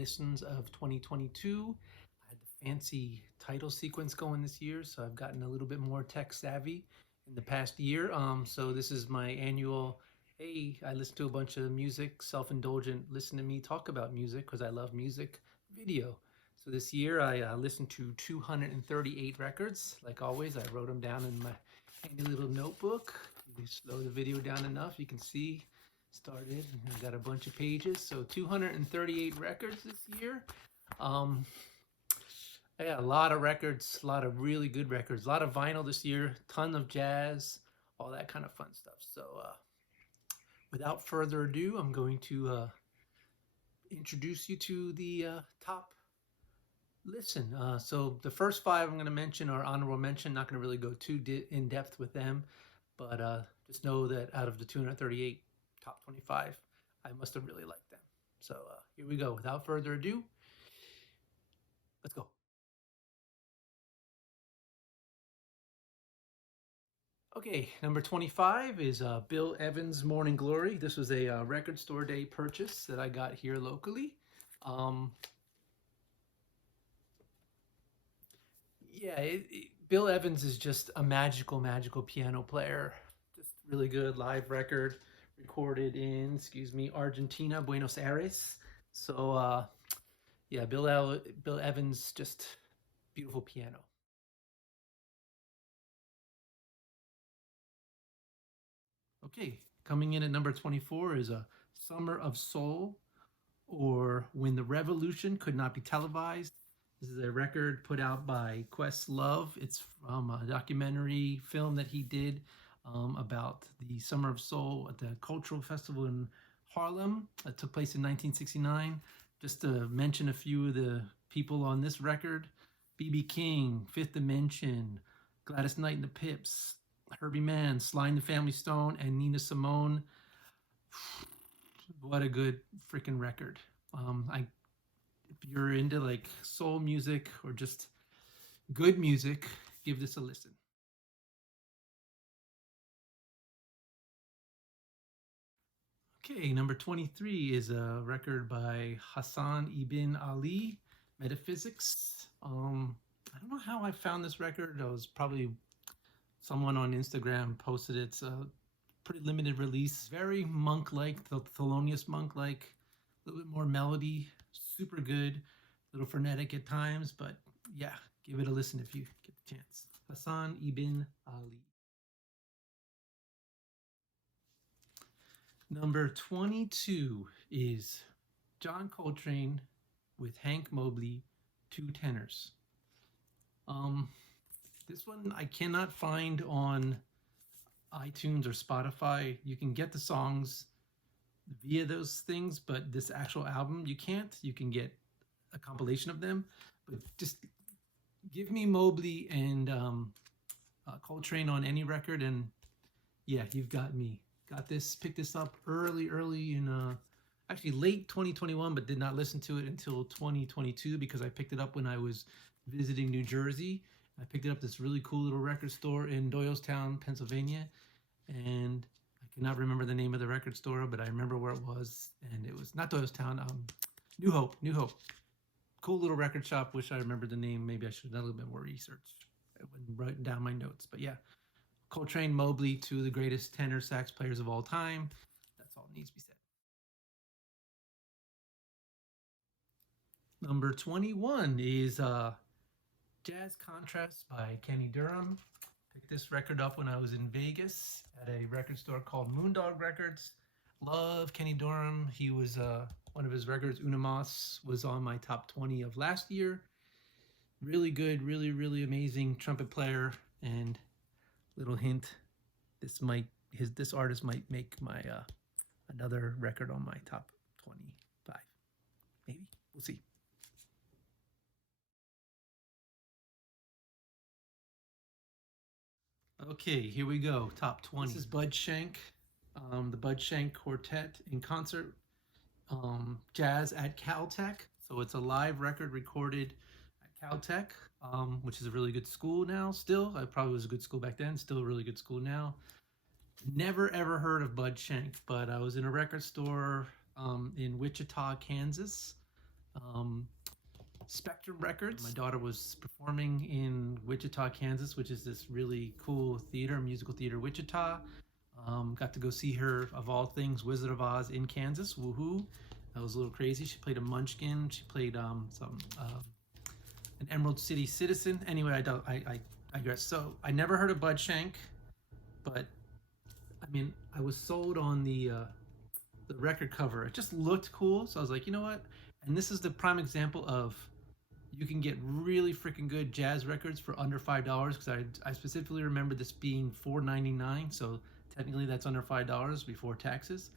listens of 2022. I had the fancy title sequence going this year, so I've gotten a little bit more tech savvy in the past year. So this is my annual, hey, I listen to a bunch of music, self-indulgent, listen to me talk about music because I love music video. So this year I listened to 238 records. Like always, I wrote them down in my handy little notebook. If you slow the video down enough, you can see started. I got a bunch of pages. So 238 records this year. I got a lot of records, a lot of really good records, a lot of vinyl this year, ton of jazz, all that kind of fun stuff. So without further ado, I'm going to introduce you to the top listen. So the first five I'm going to mention are honorable mention. Not going to really go too in depth with them, but just know that out of the 238 top 25, I must have really liked them. So here we go. Without further ado, let's go. Okay, number 25 is Bill Evans' Morning Glory. This was a record store day purchase that I got here locally. Bill Evans is just a magical, magical piano player. Just really good live record recorded in, Argentina, Buenos Aires. So, yeah, Bill Evans, just beautiful piano. Okay, coming in at number 24 is a Summer of Soul, or When the Revolution Could Not Be Televised. This is a record put out by Questlove. It's from a documentary film that he did about the Summer of Soul at the Cultural Festival in Harlem. It took place in 1969. Just to mention a few of the people on this record: B.B. King, Fifth Dimension, Gladys Knight and the Pips, Herbie Mann, Sly and the Family Stone, and Nina Simone. What a good freaking record. If you're into like soul music or just good music, give this a listen. Okay, number 23 is a record by Hassan Ibn Ali, Metaphysics. I don't know how I found this record. It was probably someone on Instagram posted it. It's a pretty limited release. Very monk-like, the Thelonious Monk-like, a little bit more melody, super good, a little frenetic at times, but yeah, give it a listen if you get the chance. Hassan Ibn Ali. Number 22 is John Coltrane with Hank Mobley, Two Tenors. This one I cannot find on iTunes or Spotify. You can get the songs via those things, but this actual album you can't. You can get a compilation of them, but just give me Mobley and Coltrane on any record, and yeah, you've got me. Got this. Picked this up early in actually late 2021, but did not listen to it until 2022 because I picked it up when I was visiting New Jersey. I picked it up at this really cool little record store in Doylestown, Pennsylvania, and I cannot remember the name of the record store, but I remember where it was, and it was not Doylestown, New Hope. Cool little record shop. Wish I remembered the name. Maybe I should have done a little bit more research. I wasn't writing down my notes, but yeah. Coltrane, Mobley, two of the greatest tenor sax players of all time. That's all that needs to be said. Number 21 is Jazz Contrast by Kenny Dorham. Picked this record up when I was in Vegas at a record store called Moondog Records. Love Kenny Dorham. He was one of his records, Una Mas, was on my top 20 of last year. Really good, really amazing trumpet player. And little hint, this artist might make my another record on my top 25. Maybe. We'll see. Okay, here we go. Top 20. This is Bud Shank, the Bud Shank Quartet in concert, jazz at Caltech. So it's a live record recorded at Caltech, which is a really good school now. Still, it probably was a good school back then. Still a really good school now. Never ever heard of Bud Shank, but I was in a record store in Wichita, Kansas, Um, Spectrum Records. My daughter was performing in Wichita, Kansas, which is this really cool theater, musical theater, Wichita. Got to go see her, of all things, Wizard of Oz in Kansas. Woohoo! That was a little crazy. She played a Munchkin. She played an Emerald City Citizen. Anyway, I digress. So I never heard of Bud Shank, but I mean, I was sold on the record cover. It just looked cool, so I was like, you know what? And this is the prime example of you can get really freaking good jazz records for under $5 because I specifically remember this being $4.99, so technically that's under $5 before taxes.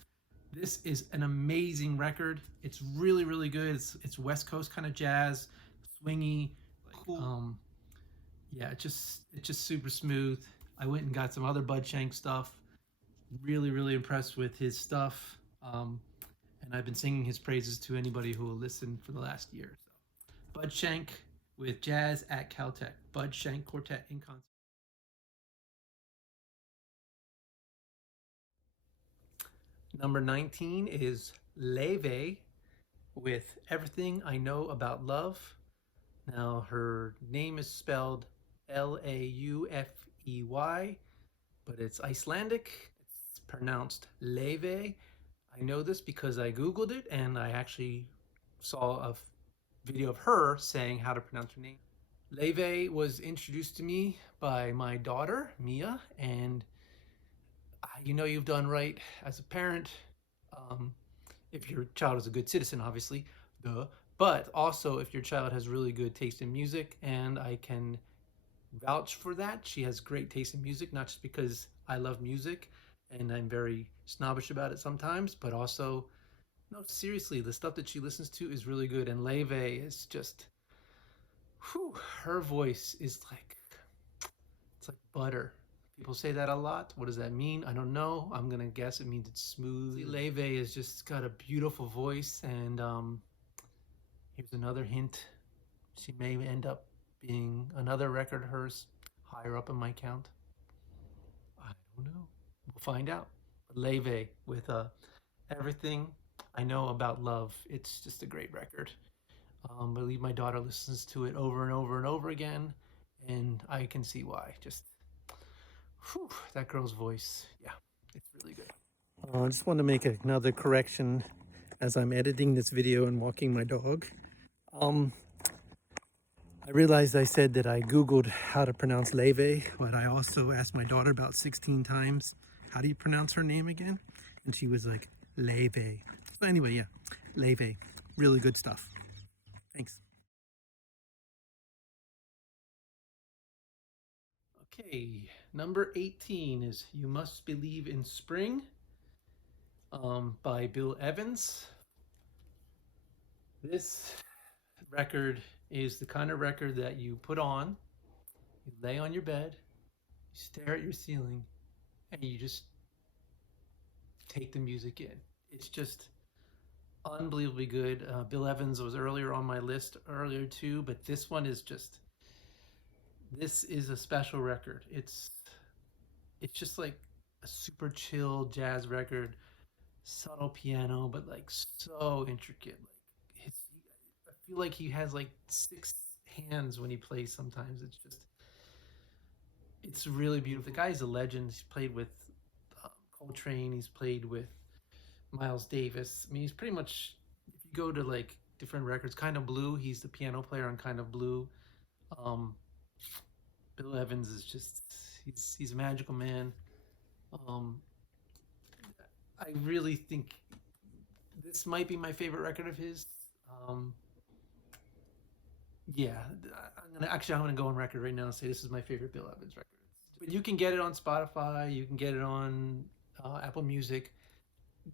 This is an amazing record. It's really really good. It's West Coast kind of jazz, swingy, cool. Yeah, it's just super smooth. I went and got some other Bud Shank stuff. Really really impressed with his stuff. And I've been singing his praises to anybody who will listen for the last year. So, Bud Shank with Jazz at Caltech. Bud Shank Quartet in concert. Number 19 is Laufey with Everything I Know About Love. Now, her name is spelled Laufey, but it's Icelandic. It's pronounced Laufey. I know this because I Googled it and I actually saw a video of her saying how to pronounce her name. Laufey was introduced to me by my daughter, Mia, and you know you've done right as a parent. If your child is a good citizen, obviously, duh. But also if your child has really good taste in music, and I can vouch for that. She has great taste in music, not just because I love music and I'm very snobbish about it sometimes, but also, no, seriously, the stuff that she listens to is really good. And Laufey is just, whew, her voice is like, it's like butter. People say that a lot. What does that mean? I don't know. I'm gonna guess it means it's smooth. Laufey has just got a beautiful voice, and here's another hint. She may end up being another record of hers higher up in my count. I don't know. We'll find out. But Laufey with Everything I Know About Love. It's just a great record. I believe my daughter listens to it over and over and over again, and I can see why. Just, whew, that girl's voice. Yeah, it's really good. I just want to make another correction as I'm editing this video and walking my dog. I realized I said that I Googled how to pronounce Laufey, but I also asked my daughter about 16 times, how do you pronounce her name again? And she was like, Laufey. So anyway, yeah, Laufey. Really good stuff. Thanks. Okay, number 18 is You Must Believe in Spring by Bill Evans. This record is the kind of record that you put on, you lay on your bed, you stare at your ceiling, and you just take the music in. It's just unbelievably good. Bill Evans was earlier on my list earlier too, but this one is just, this is a special record. It's just like a super chill jazz record, subtle piano, but like so intricate. Like his, I feel like he has like six hands when he plays. Sometimes it's really beautiful. The guy's a legend. He's played with Coltrane. He's played with Miles Davis. I mean, he's pretty much, if you go to like different records, Kind of Blue, he's the piano player on Kind of Blue. Um, Bill Evans is just, he's a magical man. Um, I really think this might be my favorite record of his. Um, yeah, I'm gonna go on record right now and say this is my favorite Bill Evans record. But you can get it on Spotify. You can get it on Apple Music.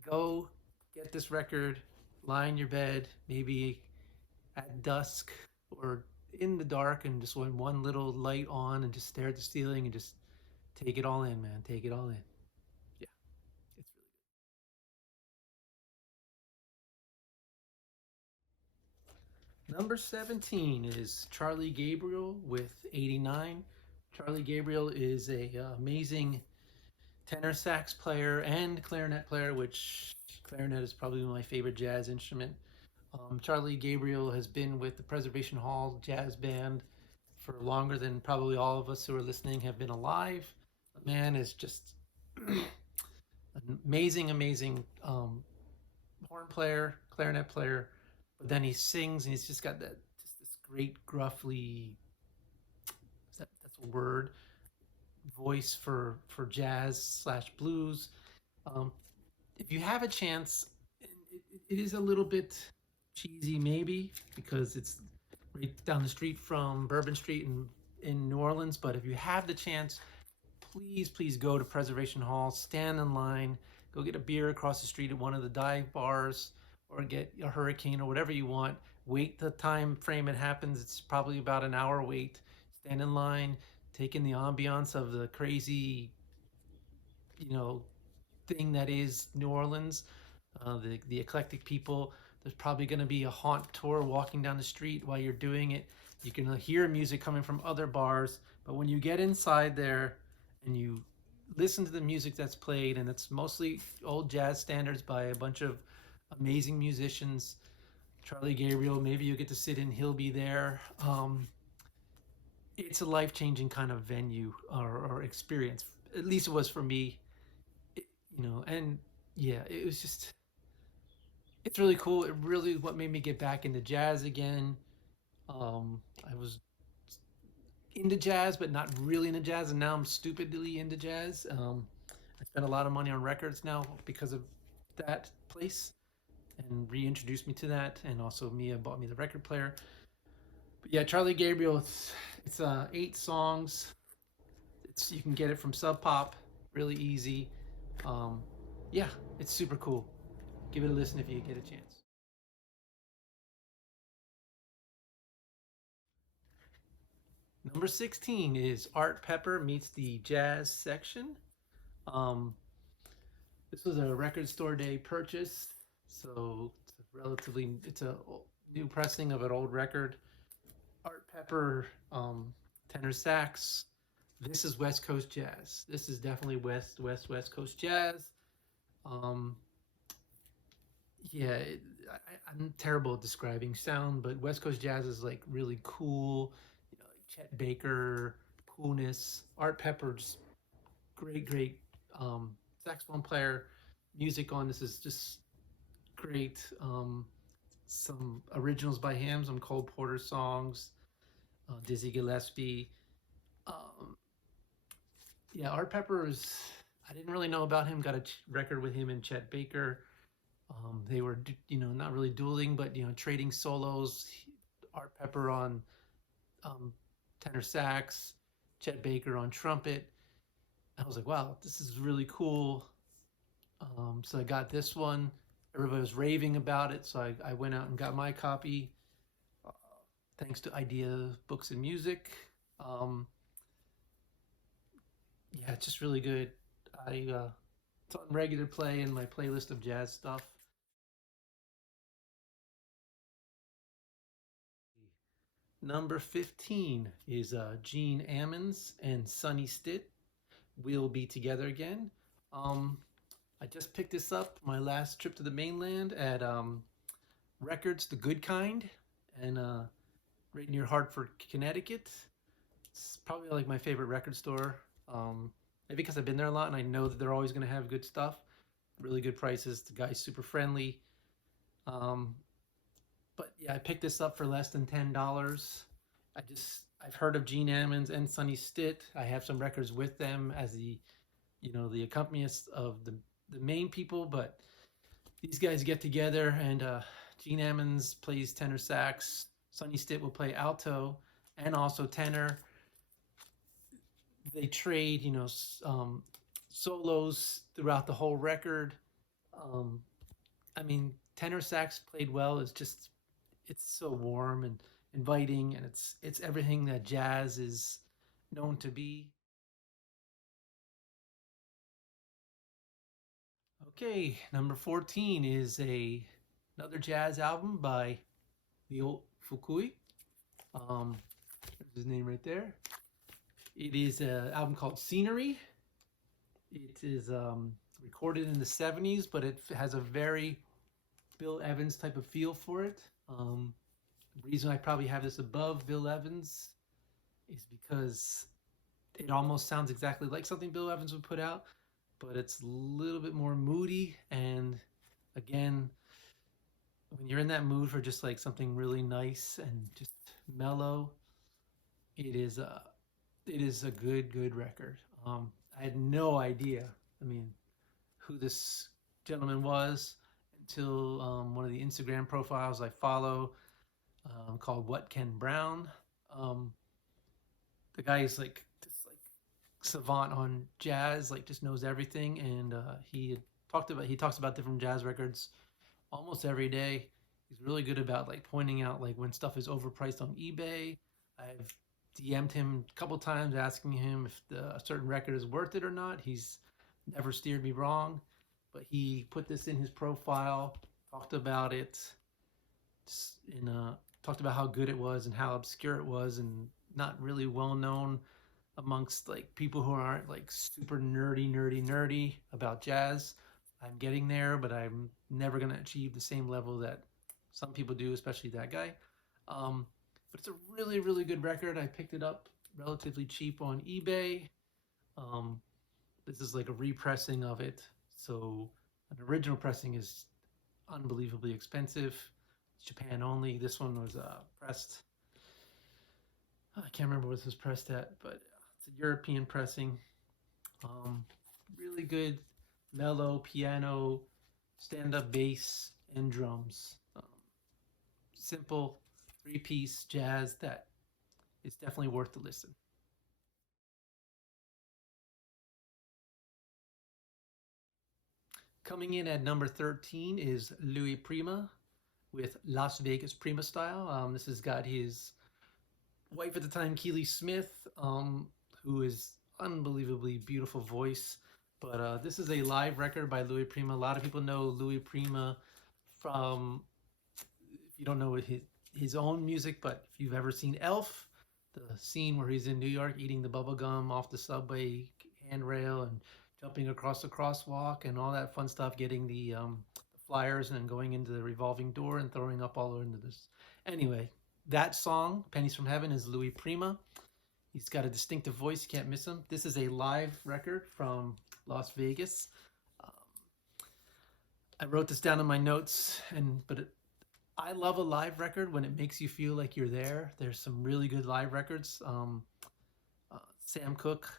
Go get this record. Lie in your bed, maybe at dusk or in the dark, and just one little light on, and just stare at the ceiling and just take it all in, man. Take it all in. Yeah, it's really good. Number 17 is Charlie Gabriel with 89. Charlie Gabriel is a amazing tenor sax player and clarinet player, which clarinet is probably my favorite jazz instrument. Charlie Gabriel has been with the Preservation Hall Jazz Band for longer than probably all of us who are listening have been alive. The man is just an amazing, amazing horn player, clarinet player. But then he sings, and he's just got that just this great gruffly, that's a word, voice for jazz slash blues. Um, if you have a chance, it is a little bit cheesy maybe because it's right down the street from Bourbon Street in New Orleans. But if you have the chance, please go to Preservation Hall, stand in line, go get a beer across the street at one of the dive bars, or get a Hurricane or whatever you want. Wait the time frame it happens. It's probably about an hour wait. Stand in line, take in the ambiance of the crazy, you know, thing that is New Orleans, the eclectic people. There's probably going to be a haunt tour walking down the street while you're doing it. You can hear music coming from other bars, but when you get inside there and you listen to the music that's played, and it's mostly old jazz standards by a bunch of amazing musicians. Charlie Gabriel, maybe you get to sit in, he'll be there. It's a life-changing kind of venue or experience. At least it was for me. And yeah, it was just, it's really cool. It really what made me get back into jazz again. I was into jazz, but not really into jazz, and now I'm stupidly into jazz. I spend a lot of money on records now because of that place, and reintroduced me to that. And also, Mia bought me the record player. But yeah, Charlie Gabriel. It's 8 songs. You can get it from Sub Pop, really easy. Yeah, it's super cool. Give it a listen if you get a chance. Number 16 is Art Pepper meets the jazz section. Um, this was a record store day purchase, so it's a new pressing of an old record. Art Pepper, tenor sax. This is West Coast jazz. This is definitely West Coast jazz. Um, yeah, I'm terrible at describing sound, but West Coast jazz is like really cool. Like Chet Baker, coolness. Art Pepper, just great saxophone player. Music on this is just great. Some originals by him, some Cole Porter songs, Dizzy Gillespie. Um, yeah, Art Pepper is. I didn't really know about him. Got a record with him and Chet Baker. They were, not really dueling, but trading solos. Art Pepper on tenor sax, Chet Baker on trumpet. I was like, wow, this is really cool. So I got this one. Everybody was raving about it, so I went out and got my copy. Uh, Thanks to Idea Books and Music. Yeah, it's just really good. It's on regular play in my playlist of jazz stuff. Number 15 is Gene Ammons and Sonny Stitt. We'll Be Together Again. I just picked this up my last trip to the mainland at Records The Good Kind, and right near Hartford, Connecticut. It's probably like my favorite record store. Maybe because I've been there a lot and I know that they're always going to have good stuff, really good prices. The guy's super friendly. Um, but yeah, I picked this up for less than $10. I've heard of Gene Ammons and Sonny Stitt. I have some records with them as the accompanists of the main people, but these guys get together, and Gene Ammons plays tenor sax. Sonny Stitt will play alto and also tenor. They trade, solos throughout the whole record. Um, I mean, tenor sax played well is just, it's so warm and inviting, and it's everything that jazz is known to be. Okay, number 14 is another jazz album by Leo Fukui. There's his name right there. It is an album called Scenery. It is recorded in the 70s, but it has a very Bill Evans type of feel for it. The reason I probably have this above Bill Evans is because it almost sounds exactly like something Bill Evans would put out, but it's a little bit more moody. And again, when you're in that mood for just like something really nice and just mellow, it is a good record. I had no idea. I mean, who this gentleman was until one of the Instagram profiles I follow called What Ken Brown. Um, the guy is like this like savant on jazz, like just knows everything, and he talks about different jazz records almost every day. He's really good about like pointing out like when stuff is overpriced on eBay. I've DM'd him a couple times asking him if a certain record is worth it or not. He's never steered me wrong, but he put this in his profile, talked about it, in talked about how good it was and how obscure it was and not really well known amongst like people who aren't like super nerdy about jazz. I'm getting there, but I'm never going to achieve the same level that some people do, especially that guy. But it's a really good record. I picked it up relatively cheap on eBay. Um, this is like a repressing of it. So an original pressing is unbelievably expensive. It's Japan only. This one was pressed. I can't remember what this was pressed at, but it's a European pressing. Really good mellow piano, stand-up bass, and drums. Simple 3-piece jazz that is definitely worth the listen. Coming in at number 13 is Louis Prima with Las Vegas Prima Style. This has got his wife at the time, Keely Smith, who is unbelievably beautiful voice. But this is a live record by Louis Prima. A lot of people know Louis Prima from, if you don't know his own music, but if you've ever seen Elf, the scene where he's in New York eating the bubble gum off the subway handrail and jumping across the crosswalk and all that fun stuff, getting the flyers and then going into the revolving door and throwing up all over into this. Anyway, that song, Pennies from Heaven, is Louis Prima. He's got a distinctive voice. You can't miss him. This is a live record from Las Vegas. I wrote this down in my notes, I love a live record when it makes you feel like you're there. There's some really good live records. Sam Cooke,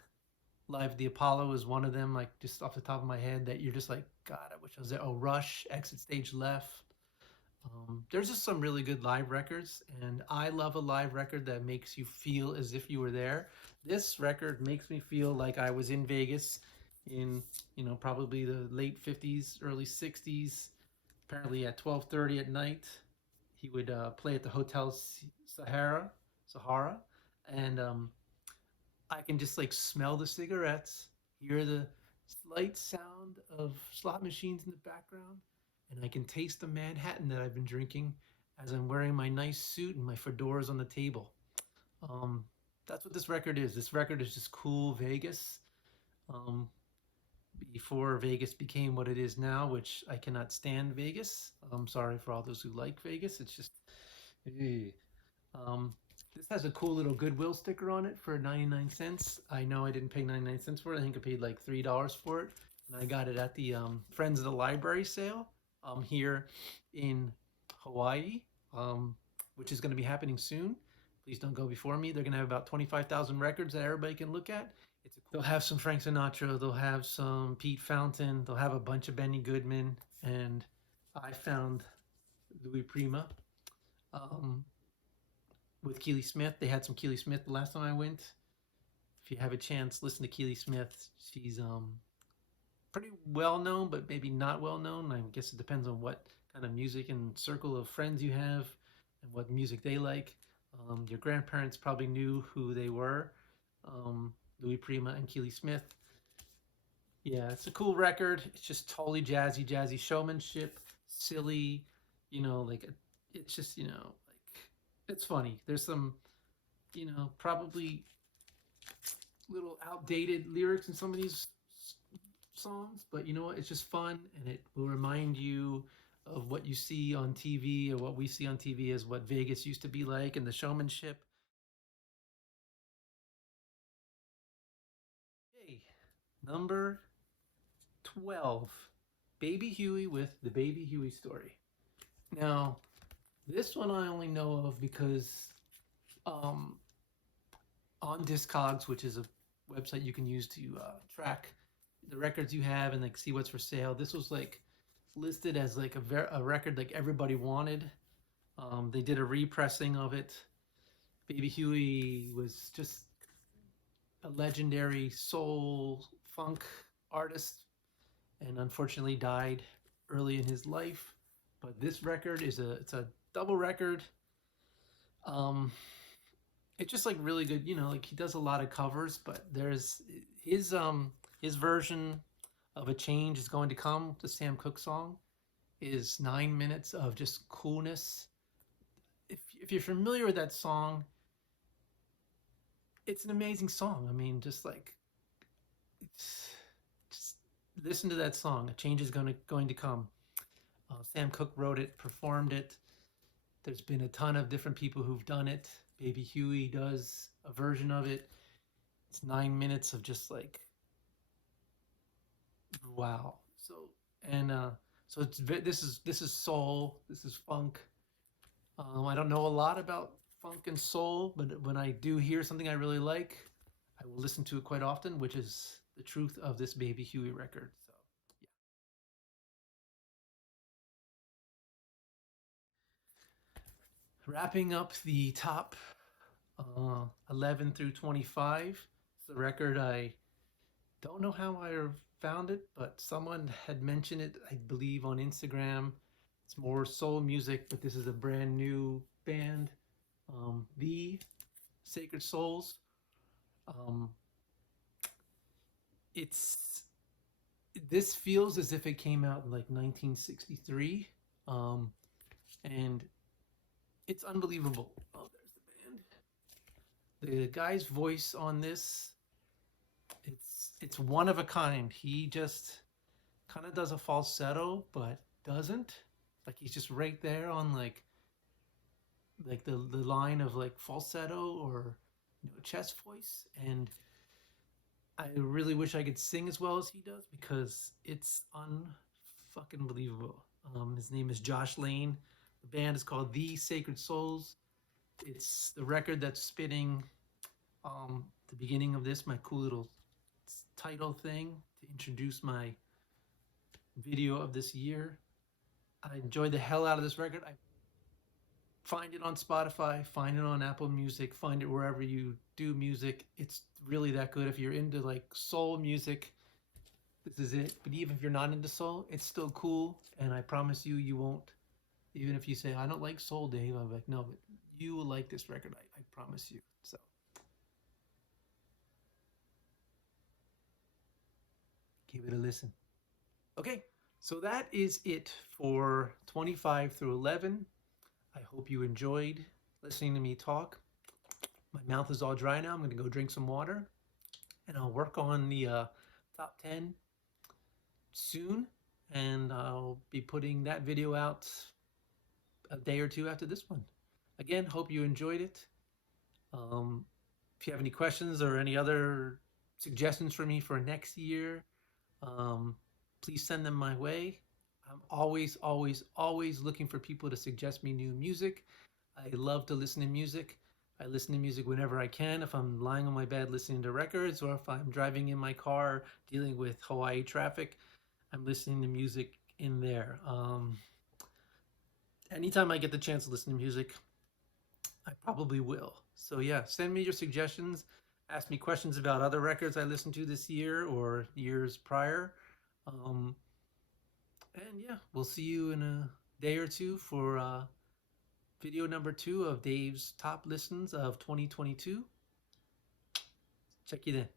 Live at the Apollo, is one of them, like just off the top of my head, that you're just like, God, I wish I was there. Oh, Rush, Exit Stage Left. There's just some really good live records, and I love a live record that makes you feel as if you were there. This record makes me feel like I was in Vegas in, probably the late 50s, early 60s. Apparently at 12:30 at night, he would play at the Hotel Sahara, and I can just like smell the cigarettes, hear the slight sound of slot machines in the background, and I can taste the Manhattan that I've been drinking as I'm wearing my nice suit and my fedoras on the table. That's what this record is. This record is just cool Vegas. Before Vegas became what it is now, which I cannot stand Vegas. I'm sorry for all those who like Vegas. It's just, this has a cool little Goodwill sticker on it for 99 cents. I know I didn't pay 99 cents for it. I think I paid like $3 for it. And I got it at the Friends of the Library sale here in Hawaii, which is going to be happening soon. Please don't go before me. They're going to have about 25,000 records that everybody can look at. They'll have some Frank Sinatra. They'll have some Pete Fountain. They'll have a bunch of Benny Goodman. And I found Louis Prima with Keely Smith. They had some Keely Smith the last time I went. If you have a chance, listen to Keely Smith. She's pretty well known, but maybe not well known. I guess it depends on what kind of music and circle of friends you have and what music they like. Your grandparents probably knew who they were. Louis Prima and Keely Smith. Yeah, it's a cool record. It's just totally jazzy showmanship, silly, it's just, it's funny. There's some, probably little outdated lyrics in some of these songs, but you know what? It's just fun, and it will remind you of what you see on TV or what we see on TV is what Vegas used to be like and the showmanship. Okay, number 12, Baby Huey with the Baby Huey Story. Now, this one I only know of because um, on Discogs, which is a website you can use to track the records you have and like see what's for sale. This was like listed as like a record like everybody wanted. They did a repressing of it. Baby Huey was just a legendary soul funk artist and unfortunately died early in his life. But this record is it's a double record. It's just like really good, you know, like he does a lot of covers, but there's his version of A Change Is Going to Come, the Sam Cooke song, is 9 minutes of just coolness. If you're familiar with that song, it's an amazing song. I mean, just listen to that song. A Change Is going to Come. Sam Cooke wrote it, performed it. There's been a ton of different people who've done it. Baby Huey does a version of it. It's 9 minutes of just like, wow. So this is soul. This is funk. I don't know a lot about funk and soul, but when I do hear something I really like, I will listen to it quite often, which is the truth of this Baby Huey record. So, yeah. Wrapping up the top 11 through 25. It's the record I don't know how I found it, but someone had mentioned it, I believe, on Instagram. It's more soul music, but this is a brand new band, The Sacred Souls. This feels as if it came out in like 1963, and it's unbelievable. Oh, there's the band. The guy's voice on this, it's one of a kind. He just kind of does a falsetto, but doesn't. Like he's just right there on like the line of like falsetto or chest voice, and I really wish I could sing as well as he does because it's unfucking believable. His name is Josh Lane. The band is called The Sacred Souls. It's the record that's spinning the beginning of this, my cool little title thing to introduce my video of this year. I enjoyed the hell out of this record. I find it on Spotify, find it on Apple Music, find it wherever you do music. It's really that good. If you're into like soul music, this is it. But even if you're not into soul, it's still cool. And I promise you, you won't. Even if you say, I don't like soul, Dave, I'm like, no, but you will like this record. I promise you. So give it a listen. Okay, so that is it for 25 through 11. I hope you enjoyed listening to me talk. My mouth is all dry now. I'm going to go drink some water. And I'll work on the top 10 soon. And I'll be putting that video out a day or two after this one. Again, hope you enjoyed it. If you have any questions or any other suggestions for me for next year, please send them my way. I'm always, always, always looking for people to suggest me new music. I love to listen to music. I listen to music whenever I can. If I'm lying on my bed listening to records, or if I'm driving in my car dealing with Hawaii traffic, I'm listening to music in there. Anytime I get the chance to listen to music, I probably will. So yeah, send me your suggestions. Ask me questions about other records I listened to this year or years prior. And yeah, we'll see you in a day or two for video number 2 of Dave's top listens of 2022. Check you then.